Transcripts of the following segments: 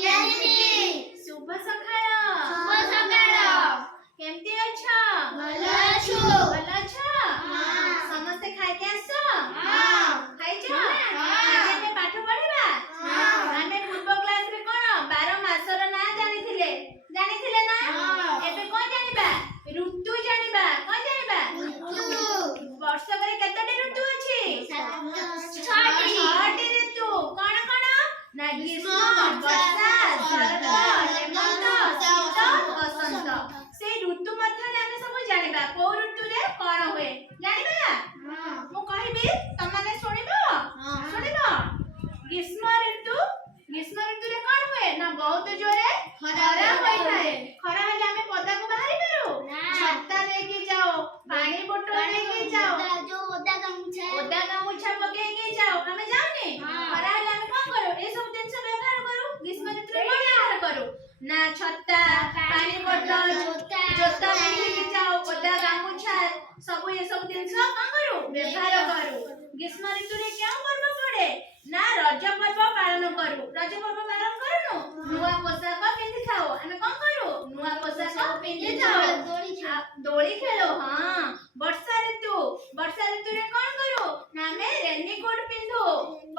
शुभ सकाळ। केमती अछ? भल अछ? समस्ते खाइके आस? खाइछ? आज आमे पाठ पढिबा। आमे पूर्व क्लास रे कोन 12 मासर ना जानिथिले ना? एबे कोन जानिबा? ऋतु जानिबा। कोन जानिबा? वर्ष करे केतटी ऋतु अछि? 6टी ऋतु। कोन कोन? ना ग्रीष्म, वर्षा, शरद, हेमंत, शीत, बसंत। से ऋतु मध्ये आमे सब जानिबा को ऋतु रे कोन होए जानिबा। मु कहिबी तमाने सुनिबो। ग्रीष्म ऋतु रे कोन होए ना बहुत जोरे खरा होई थाए। खरा हेले आमे पदा को बाहरी पारू? छत्ता लेके जाओ, पानी बोतल लेके जाओ, ओदा गामुछा पके के जाओ। हमें जाओनी खरा हेले आमे कोन करू? ए सब दिन से व्यवहार करू। ग्रीष्म ऋतु रे कोन व्यवहार करू? ना छत्ता, पानी बोतल, जोता लेके जाओ, ओदा गामुछा सब ये सब दिन से कोन करू? व्यवहार करू। ग्रीष्म ऋतु रे क्या पर्व पड़े? ना रज पर्व पालन करू। रज पर्व पालन करूनु? नुआ पोशाक पिंधि थाओ। हमें कोन करू? नुआ पोशाक पिंधि थाओ, दोली खेलो। हां वर्षा ऋतु रे कोन करू? ना हमें रेनकोट पिंधो।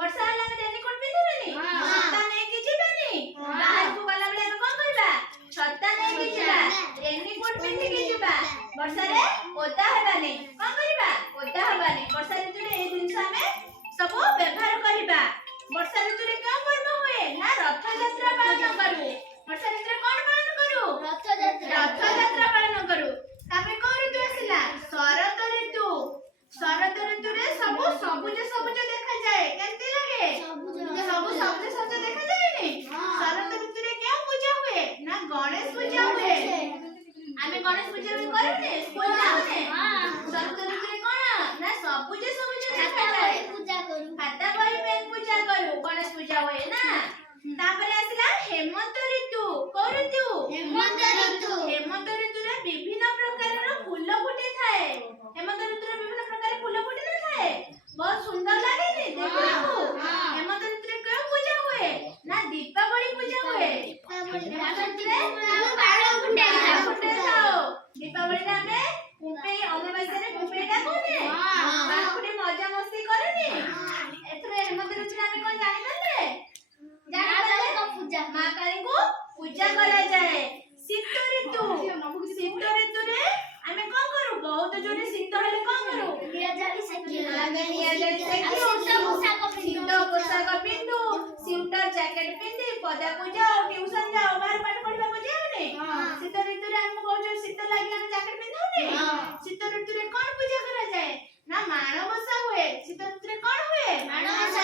वर्षा हेले हमें रेनकोट पिंधबेनी? छत्ता नै कि जीबेनी। बाहर को गला बेले कोन करबा? छत्ता नै कि जीबा, रेनकोट पिंधि कि जीबा। वर्षा रे ओदा हेबानी। कोन करबा? ओदा हेबानी। वर्षा ऋतु रे ए दिन हमें सब व्यवहार करबा। वर्षा ऋतु रे क्या पर्व होए? ना रथ यात्रा पालन करू। वर्षा ऋतु रे कोन पालन करू? रथ यात्रा पालन करू। तापरे को ऋतु आसिला? शरद ऋतु। शरद ऋतु रे सब सबुज देखा जाए। केमती लागे? सब सबुज देखा जाएनी। शरद ऋतु रे क्या पूजा हुए? ना गणेश पूजा हुए। आमे गणेश पूजा भी करने स्कूल जाउने। शरद ऋतु रे कोन? ना सबुज देखा जाए। खाता बही पेन पूजा करू। गणेश पूजा हुए ना। तापरे आसिला हेमंत ऋतु। को ऋतु? हेमंत ऋतु रे विभिन्न प्रकारर फूल फुटी थाए। हेमंत ऋतु रे विभिन्न प्रकार फूल फुटी न थाए। बहुत सुंदर लागेनी देखिବାକୁ। हेमंत ऋतु रे क्या पूजा हुए? ना दीपावली पूजा हुए। हेमंत ऋतु रे बाण फुटे थाओ। दीपावली रे हमें कुंपे अमावास्या रे कुंपेटा कोने बाण फुटे मजा मस्ती करनी। एथरे हेमंत ऋतु रे हमें कोन जानि पाले? मां काली को पूजा करा जाए। शीत ऋतु रे हमें कोन करू? बहुत जोरे शीत हेले कोन करू? शीत पोशाक पिंधु, स्वेटर जैकेट पिंधि पदा को जाओ, ट्यूशन जाओ, बाहर पाठ पढ़िबा को जाओनी। शीत ऋतु रे हम बहुत जोर शीत लागि हम जैकेट पिंधोनी। शीत ऋतु रे कोन पूजा करा जाए? ना माणबसा हुए। शीत ऋतु रे कोन हुए? माणबसा